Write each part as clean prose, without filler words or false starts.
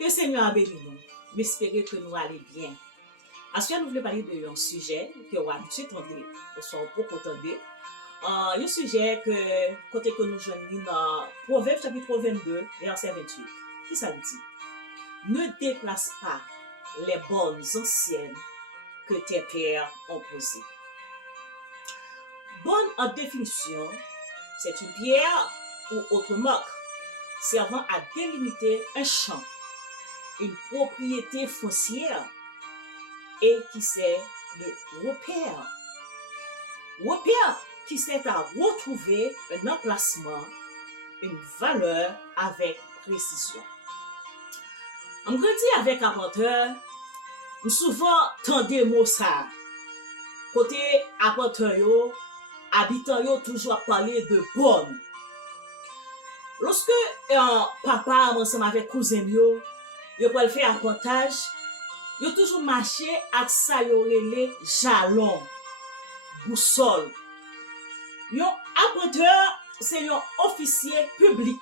Que le Seigneur a béni nous. J'espère que nous allons bien. Ensuite, nous voulons parler d'un sujet que vous avez habitué d'entendre, ou soit beaucoup entendre. Un sujet que, côté que nous joignons dans Proverbe chapitre 22, verset 28. Qui ça dit? Ne déplace pas les bonnes anciennes que tes pères ont posées. Bonne en définition, c'est une pierre ou autre marque servant à délimiter un champ, une propriété foncière et qui sert de repère. Repère qui sert à retrouver un emplacement, une valeur avec précision. On grandit avec apporteur, souvent tendez mot ça. Côté apporteur yo, habitant yo toujours parler de bonne. Lorsque papa ensemble avec cousin yo pour le faire apportage, yo toujours marché avec ça yo relé jalon, boussole. Yon apporteur c'est un officier public.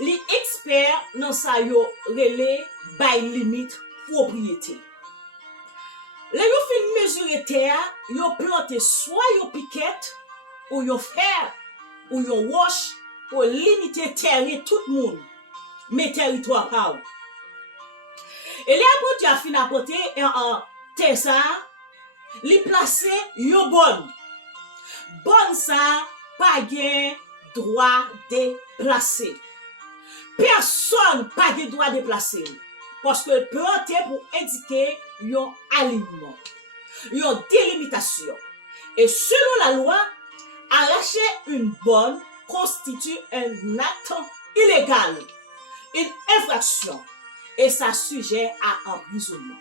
Li expert dans ça yo relé by limite propriété. Les yo fin mesurer terre, yo planter soit yo piquette ou yo fer ou yo wash pour limiter terre tout le monde, mais territoire pas. Et les apporteurs fin apporter en terre ça, li placer yo bonne ça pas gain droit de placer. Personne pas de droit de placer parce que peut entrer pour indiquer un alignement, une délimitation. Et selon la loi, arracher une bonne constitue un acte illégal, une infraction et ça sujet à emprisonnement.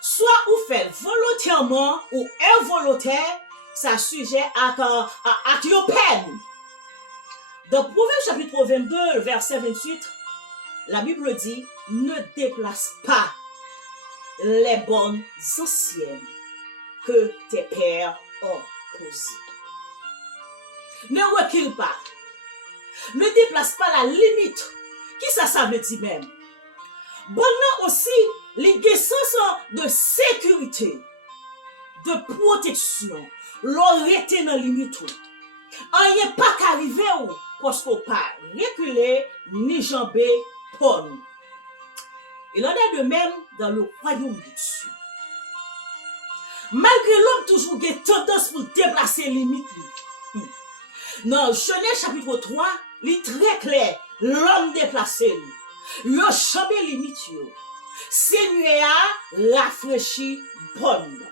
Soit ou fait volontairement ou involontaire, ça sujet à une peine. Dans Proverbe chapitre 22, verset 28, la Bible dit, ne déplace pas les bonnes anciennes que tes pères ont posées. Ne recule pas. Ne déplace pas la limite. Qui ça veut dire même? Bonne aussi, les sens de sécurité, de protection, l'aurait dans la limite. On n'y est pas qu'arrivé parce qu'on pas reculer ni jamber pour nous. Il en est de même dans le royaume de Dieu. Malgré l'homme toujours a tendance pour déplacer les limites. Dans Genèse chapitre 3, il est très clair, l'homme déplacé. Il a chambé les limites. Seigneur a rafraîchi bonne.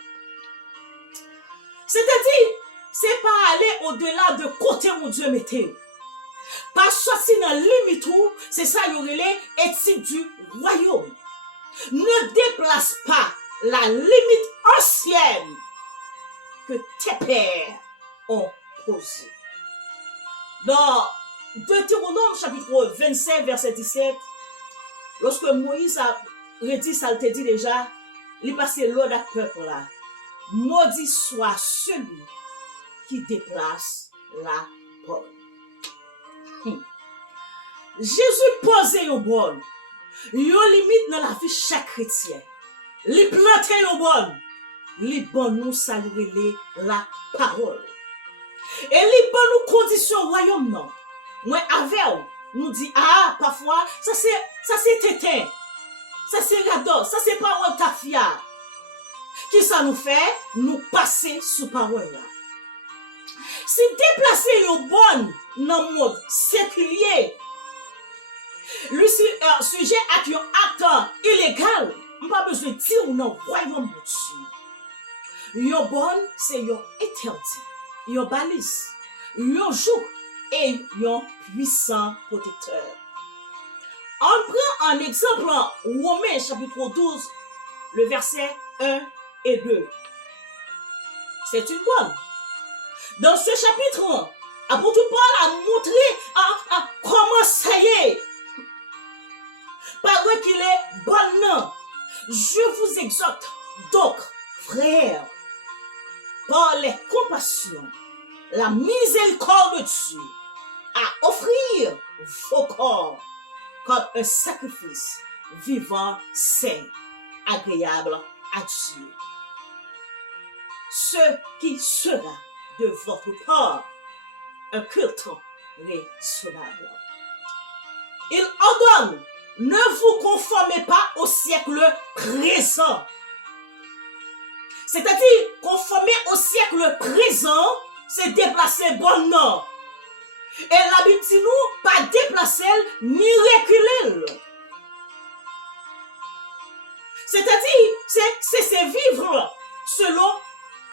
C'est-à-dire, c'est pas aller au-delà de côté où Dieu mettait. Pas sortir dans la limite où, c'est ça y aurait les éthiques du royaume. Ne déplace pas la limite ancienne que tes pères ont posée. Dans Deutéronome chapitre 27, verset 17, lorsque Moïse a redit ça, il te dit déjà, il passait l'ordre à peuple là. Maudit soit celui qui déplace la bonne. Jésus posait une bonne. Yo limite dans la vie chaque chrétien. Li planté une bonne. Li bon nous saluer la parole. Et li bon nous conditions royaume non. Moi avec nous dit parfois ça c'est tétin. Ça c'est rado, ça c'est parole tafia. Qui ça nous fait? Nous passer sous parole là. Si déplacer une bonne dans le mode séculier, le sujet a un acte illégal, on n'a pas besoin de dire ou non, royaume de Dieu. Une bonne, c'est un interdit, une balise, un joug et un puissant protecteur. On prend un exemple Romains chapitre 12, le verset 1 et 2. C'est une bonne. Dans ce chapitre, l'apôtre Paul a montré comment ça y est. Par qu'il est bon. Je vous exhorte donc, frères, par les compassions, la miséricorde de Dieu, à offrir vos corps comme un sacrifice vivant, saint, agréable à Dieu. Ce qui sera de votre part un culte raisonnable. Il ordonne, ne vous conformez pas au siècle présent. C'est-à-dire, conformer au siècle présent, c'est déplacer bon nom. Et la Bible dit nous, pas déplacer ni reculer. C'est-à-dire, c'est vivre selon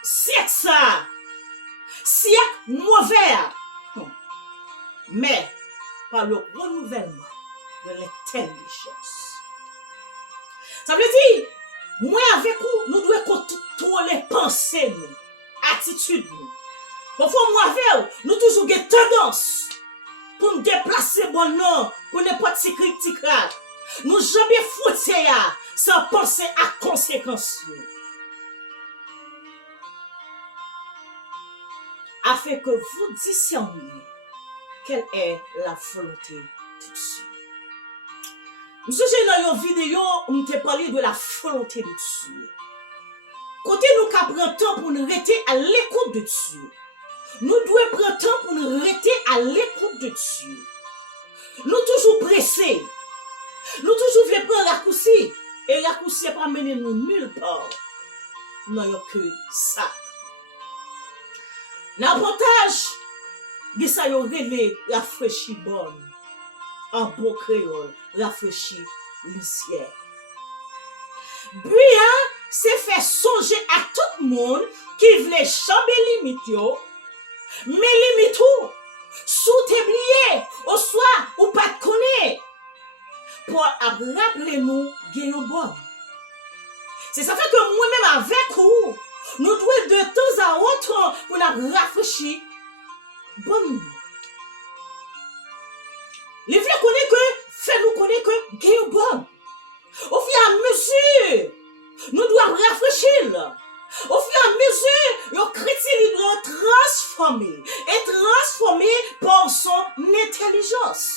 siècle ça, siècle mauvais, mais par le renouvellement de l'intelligence. Ça veut dire, moi avec vous, nous devons contrôler pensées, nous, attitudes, nous. Parfois, moi avec vous, nous toujours des tendances pour nous déplacer bon nom, pour n'importe qui critique. Nous jamais fouter sans penser à conséquences. Afin que vous discerniez quelle est la volonté de Dieu. Nous dans une vidéo où nous te parlé de la volonté de Dieu. Côté nous qui prend temps pour nous rester à l'écoute de Dieu. Nous devons prendre temps pour nous rester à l'écoute de Dieu. Nous toujours pressés. Nous toujours voulons prendre raccourci. Et raccourci n'est pas mené nous nulle part. Nous n'avons que ça. L'avantage, de ça y aurait rafraîchi bonne. En bon créole, rafraîchi lisière. Brian c'est fait songer à tout le monde qui voulait changer limite, mais limite tout, sous t'oublier, au soir ou pas te connaître, pour rappeler nous gagnons bon. C'est ça fait que moi-même avec vous, nous devons de temps à autre pour nous rafraîchir bon. Les vieux connaissent que, fait-nous connaître que gagnons bon. Au fur et à mesure, nous devons rafraîchir. Au fur et à mesure, le chrétien doit transformer et transformer par son intelligence.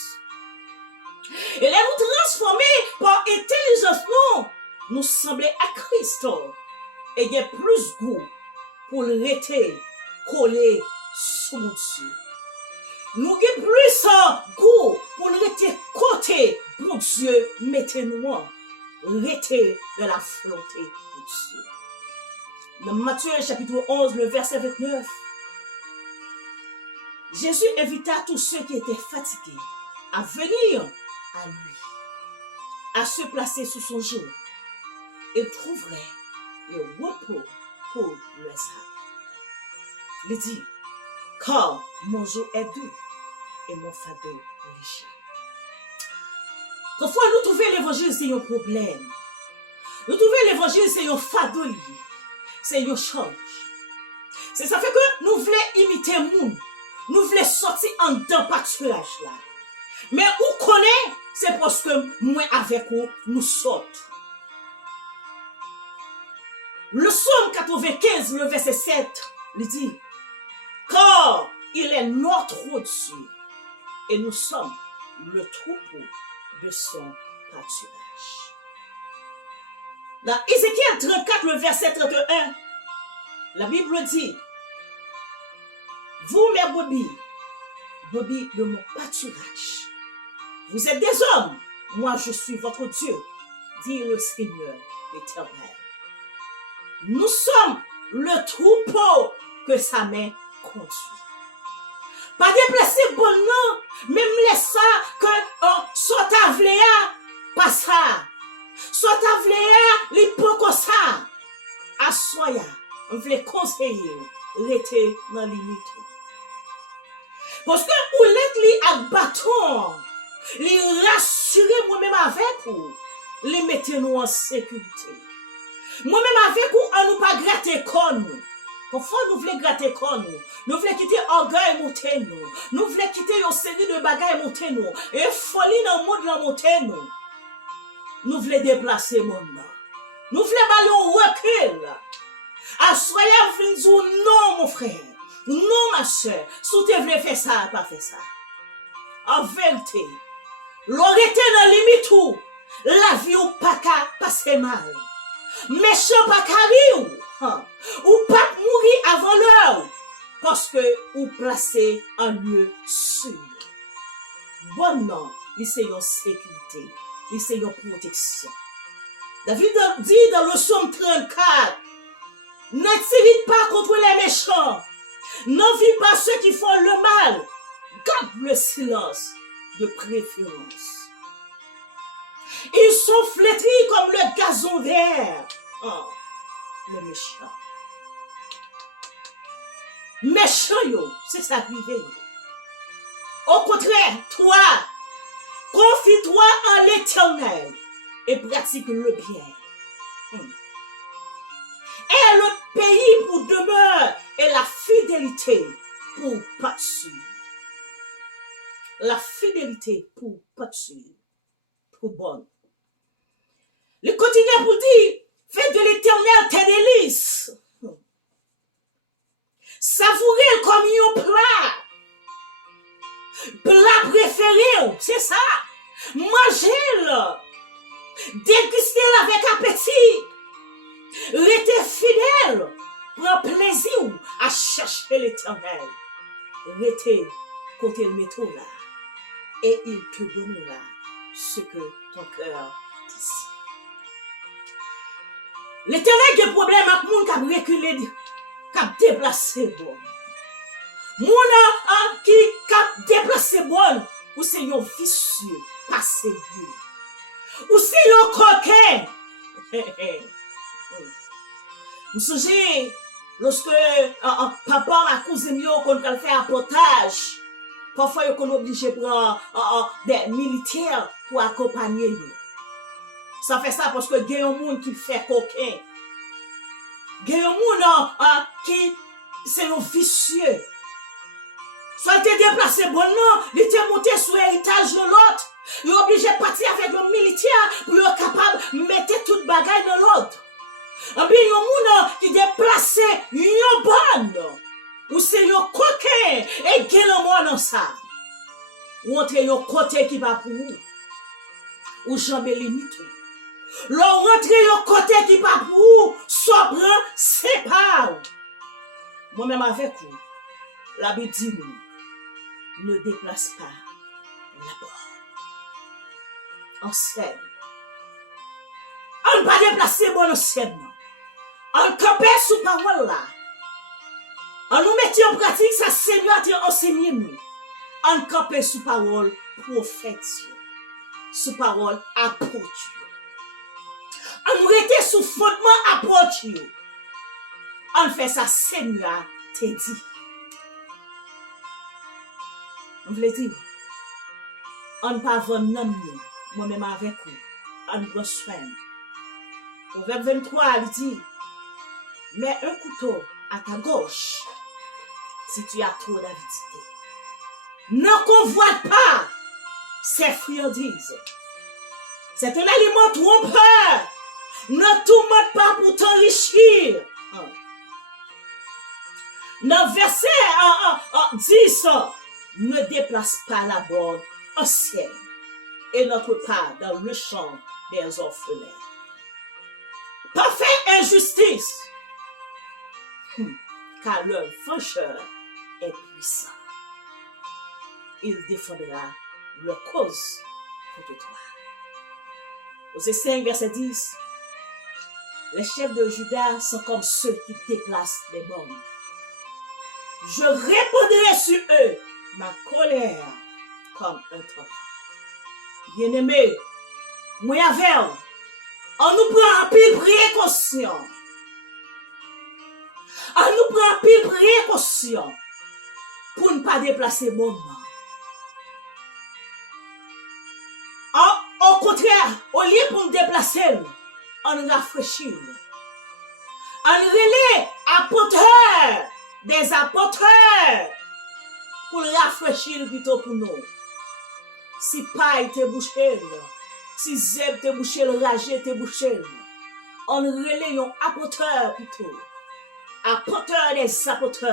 Et là, nous transformer par intelligence, nous semblons à Christ. Et il y a plus goût pour le rester collé sous Dieu. Nous avons plus goût pour le rester côté, bon Dieu, mettez-nous rester dans la volonté de Dieu. Dans Matthieu chapitre 11, le verset 29, Jésus invita tous ceux qui étaient fatigués à venir à lui, à se placer sous son genou. Ils trouveraient le repos pour leurs âmes. Il dit, car mon joug est doux et mon fardeau léger. Parfois, nous trouvons l'évangile, c'est un problème. Nous trouvons l'évangile, c'est un fardeau lié. C'est un change. C'est ça fait que nous voulons imiter le monde. Nous voulons sortir en dedans pâturage là. Mais où connaît, c'est parce que moi avec vous, nous sortons. Le psaume 95, le verset 7, il dit, car il est notre Dieu et nous sommes le troupeau de son pâturage. Dans Ézéchiel 34, le verset 31, la Bible dit, vous mes brebis de mon pâturage, vous êtes des hommes, moi je suis votre Dieu, dit le Seigneur l'Éternel. Nous sommes le troupeau que sa main conduit. Pas déplacer bon nom, même laisse ça que soit avléa, pas ça. Soit avléa, li poko ça. À soya, on voulait conseiller, rester dans limite. Parce que ou l'être li ak bâton, li rassurer moi-même avec vous, li mettez nous en sécurité. Moi-même avec vous, on nous pas gratter comme nous. Parfois, nous voulons gratter comme nous. Nous voulons quitter orgueil monter nous. Nous voulons quitter une série de bagailles monter nous. Et folie dans le monde la monter nous. Nous voulons déplacer mon nom. Nous voulons aller au recul. À soyez venus non, mon frère. Non, ma soeur. Si tu veux faire ça, pas faire ça. En vérité, L'orité dans limite ou la vie ou pas qu'à passer mal. Méchant pas qu'à rire ou pas mourir avant l'heure parce que ou placé en lieu sûr. Bon non, c'est une sécurité, c'est une protection. David dit dans le psaume 34, n'attirez pas contre les méchants, n'envie pas ceux qui font le mal, garde le silence de préférence. Ils sont flétris comme le gazon vert. Oh, le méchant. Méchant, yo, c'est ça qui arrive. Au contraire, toi, confie-toi en l'Éternel et pratique le bien. Et le pays pour demeure et la fidélité pour poursuivre. La fidélité pour poursuivre. Pour bonne. Le quotidien pour dire, fais de l'Éternel tes délices. Savourez comme un plat. Plat préféré, c'est ça. Mangez-le. Dégustez-le avec appétit. Restez fidèle. Prends plaisir à chercher l'Éternel. Restez côté le métro là. Et il te donnera ce que ton cœur désire. L'Éternel a des problèmes avec les gens qui ont reculé, qui ont déplacé bon. Les gens qui ont déplacé bon, ou c'est un vicieux, pas sérieux. Ou c'est un coquin. Je me souviens, lorsque papa ma cousine qu'on fait un potage, parfois ils sont obligés de prendre des militaires pour accompagner nous. Ça fait ça parce que il y a un monde qui fait coquin. Il y a un monde qui c'est un vicieux. Soit il était déplacé bon non, il était monté sur l'héritage de l'autre. Il est obligé de partir avec un militaire pour être capable de mettre toute bagaille dans l'autre. Et puis il y a un monde qui déplacé une bonne. Ou c'est un coquin et il y a un monde dans ça. Ou entre un côté qui va pour vous. Ou jamais limite. L'on rentre un côté qui va pour vous. Sobre, c'est pas. Moi-même avec vous. La Bible dit nous, ne déplace pas la bonne. En scène. On ne va pas déplacer bon en scène. On campe sous parole là. On nous met en pratique ça Seigneur a enseigné nous. On campe sous parole prophète. Sous parole apôtre. On rete sous fondement apôtre. On fait ça Seigneur te dit. On veut dire, on ne pas vendre nous, moi-même avec vous, on prend soin. Proverbe 23, il dit, mets un couteau à ta gauche si tu as trop d'avidité. Ne convoite pas ces friandises. C'est un aliment trompeur. Ne tourmente pas pour t'enrichir. Dans verset 10, ne déplace pas la bonne ancienne et notre part dans le champ des orphelins. Pas faire injustice, car leur vengeur est puissant. Il défendra leur cause contre toi. Osée 5, verset 10. Les chefs de Juda sont comme ceux qui déplacent les bonnes. Je répondrai sur eux ma colère comme un torrent. Bien-aimé, moi avec on nous prend un pile précaution. On nous prend un pile précaution pour ne pas déplacer bon moment. Au contraire, au lieu pour nous déplacer, on rafraîchit. On relève apôtres, des apôtres, pour rafraîchir plutôt pour nous. Si paille te bouché, si zèbre te bouché, ragé te bouché, on relève un apôtre plutôt. Apôtre des apôtres,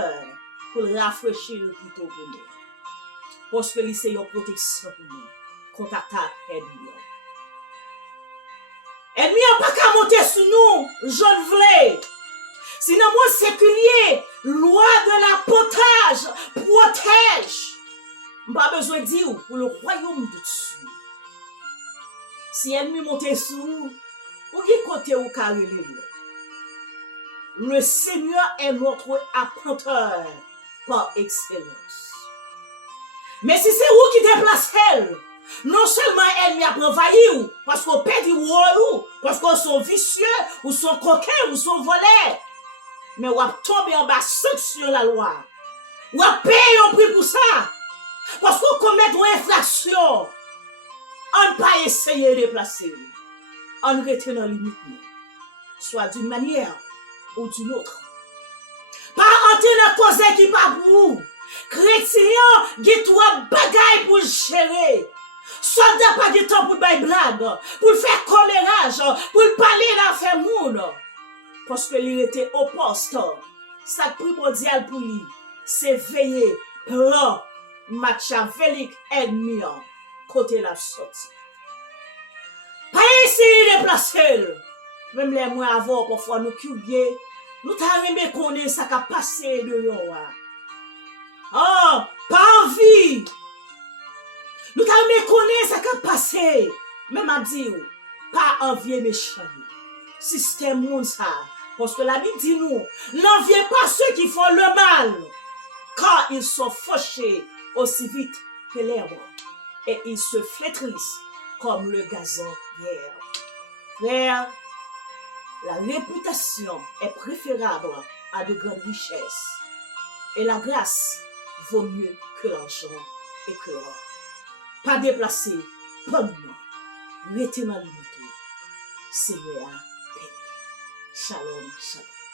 pour rafraîchir plutôt pour nous. Parce que c'est une protection pour nous. contre attaque ennemi. Ennemi n'a pas qu'à monter sur nous, je le voulais. Sinon, mon séculier, loi de la potage, protège. Pas besoin de dire pour le royaume de Dieu. Si ennemi monte sur nous, ou qui côté ou carré. Le Seigneur est notre apporteur par excellence. Mais si c'est vous qui déplacez elle, non seulement ennemi a envahi parce qu'on perd du rôle, parce qu'on sont vicieux, ou sont coquins, ou sont volés, mais on va tomber en bas sanction la loi. On va payer un prix pour ça. Parce qu'on commet une infraction. On ne pas essayer de déplacer. On retient dans limite. Soit d'une manière ou d'une autre. Pas entrer dans cause qui pas pour vous. Chrétien, qui trois bagailles pour gérer. Soldat pas de temps pour faire blague, pour faire commérage, pour parler dans faire monde. Parce qu'il était au poste. Ça primordial pour lui, c'est veiller, plan, machiavélique, ennemi, côté la sortie. Pas essayer de déplacer. Même les mois avant, parfois nous cuvier, nous t'arrivons connaître ça qui a passé de l'eau. Oh, pas envie. Nous t'arrivons connaître ça qui a passé. Même à dire, pas envie méchant. Système monde ça. Parce que la Bible dit nous, n'enviez pas ceux qui font le mal, car ils sont fauchés aussi vite que l'herbe, et ils se flétrissent comme le gazon vert. Frère, la réputation est préférable à de grandes richesses, et la grâce vaut mieux que l'argent et que l'or. Pas déplacer, pas non, restez dans l'unité. Seigneur, paix. Shalom, shalom.